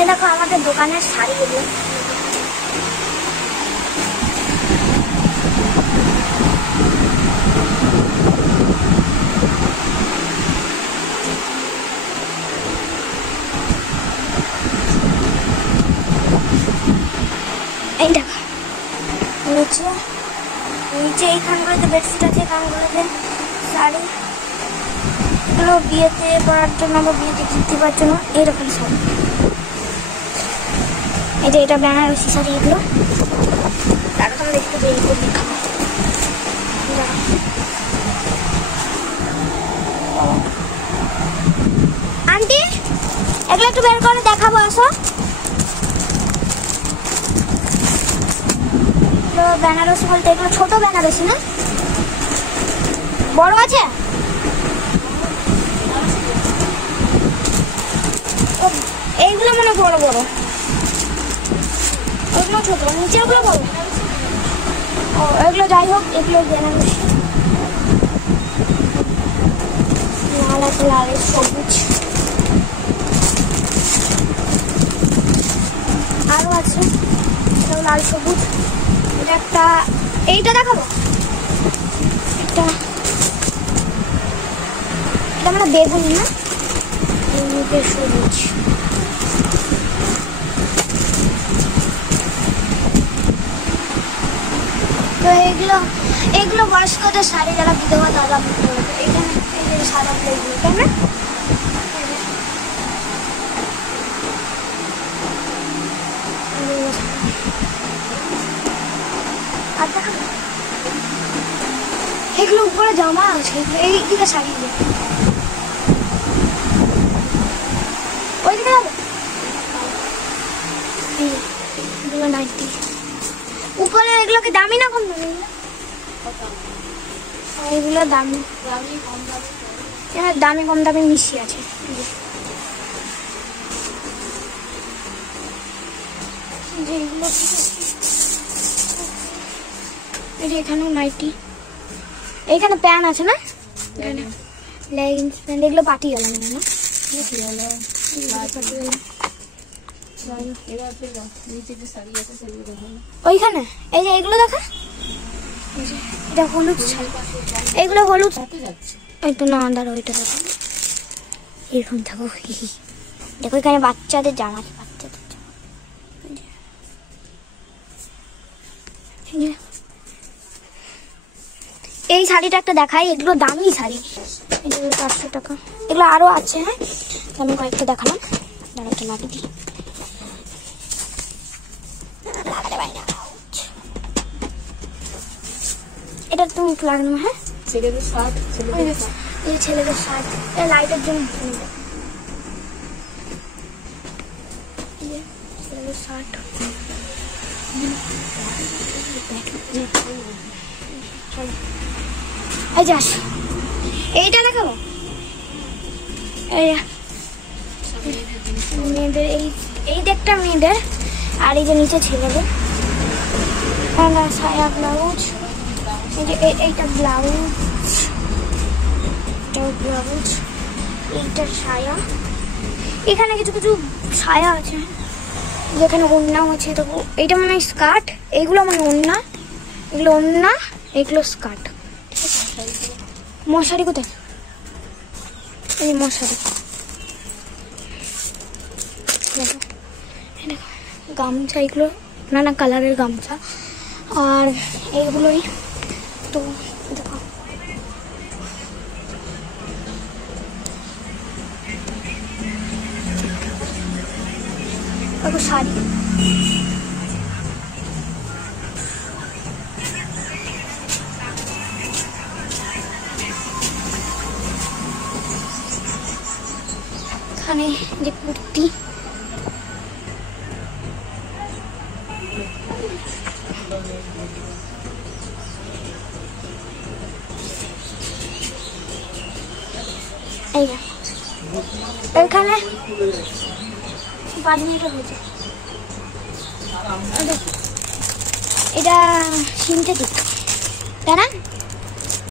এই দেখো আমাদের দোকানের শাড়িগুলো। এই দেখো নিচে নিচে এইখানগুলোতে বেডশিট আছে, এখানগুলোতে শাড়ি, এগুলো বিয়েতে পরার জন্য বা বিয়েতে কিনতে পারার জন্য এইরকম শাড়ি। এই যে এটা বেনারসি শাড়ি, এগুলো তারপর একটু বের করে দেখাবো। আন্টি এগুলো একটু বের করে দেখাবো, আসো। বেনারসি বলতে এগুলো ছোট বেনারসি না, বড় আছে? এইগুলো মানে বড় বড়, ওগুলো ছোট, নিচে ওগুলো বড়। ও এগুলো যাই হোক, এগুলো বেনারসি। লাল আছে, লাল সবুজ আরো আছে, লাল সবুজ। এটা একটা, এইটা দেখাবো, এটা এটা মানে বেগুনি না, সবুজ। তো এগুলো এগুলো বয়স্কদের শাড়ি, যারা বিধবা দাদা এখানে এই সাদা প্লেটগুলো, তাই না? এগুলো উপরে জামা আছে, এই দিকে শাড়ি, ওই দিকে যাবে উপরে। এগুলো কি দামি না কম দামি? এগুলো দামি, দামি কম দামি মিশি আছে। এখানেও নাইটি, এইখানে প্যান্ট আছে না, লেগিংস প্যান্ট, এগুলো পাটি গেল না, ওইখানে এই যে এগুলো দেখা, এটা হলুদ শাড়ি, এগুলো হলুদ। এই তো না আন্দার, ওইটা দেখো, এরকম থাকো। দেখো এখানে বাচ্চাদের জামা, বাচ্চাদের জামা। এই শাড়িটা একটা দেখাই, এগুলো দামি শাড়ি, এগুলো 400 টাকা। এগুলো আরো আছে, হ্যাঁ আমি কয়েকটা দেখালাম, দাঁড়াতে লাগে দিই। এটা তুমি লাগানো, হ্যাঁ ছেলেদের শার্ট, ছেলেদের শার্ট, লাইটের জন্য ছেলেদের শার্ট। এই যে আসি, এইটা দেখাবো, মেয়েদের এই দিকটা মেয়েদের, আর এই যে নিচে ছেলেদের সায়া ব্লাউজ, এই যে এইটা ব্লাউজ, ব্লাউজ, এইটা সায়া। এখানে কিছু কিছু সায়া আছে, যেখানে ওড়নাও আছে। দেখো এইটা মানে স্কার্ট, এইগুলো মানে ওড়না, এগুলো ওড়না, এগুলো স্কার্ট। মশারি কোথায়? এই মশারি, গামছা, এগুলো নানা কালারের গামছা। আর এইগুলোই তো দেখো, দেখো শাড়ি, এখানে যে কুর্তি, এখানে 5 মিনিট হয়েছে। এটা সিনথেটিক, তাই না?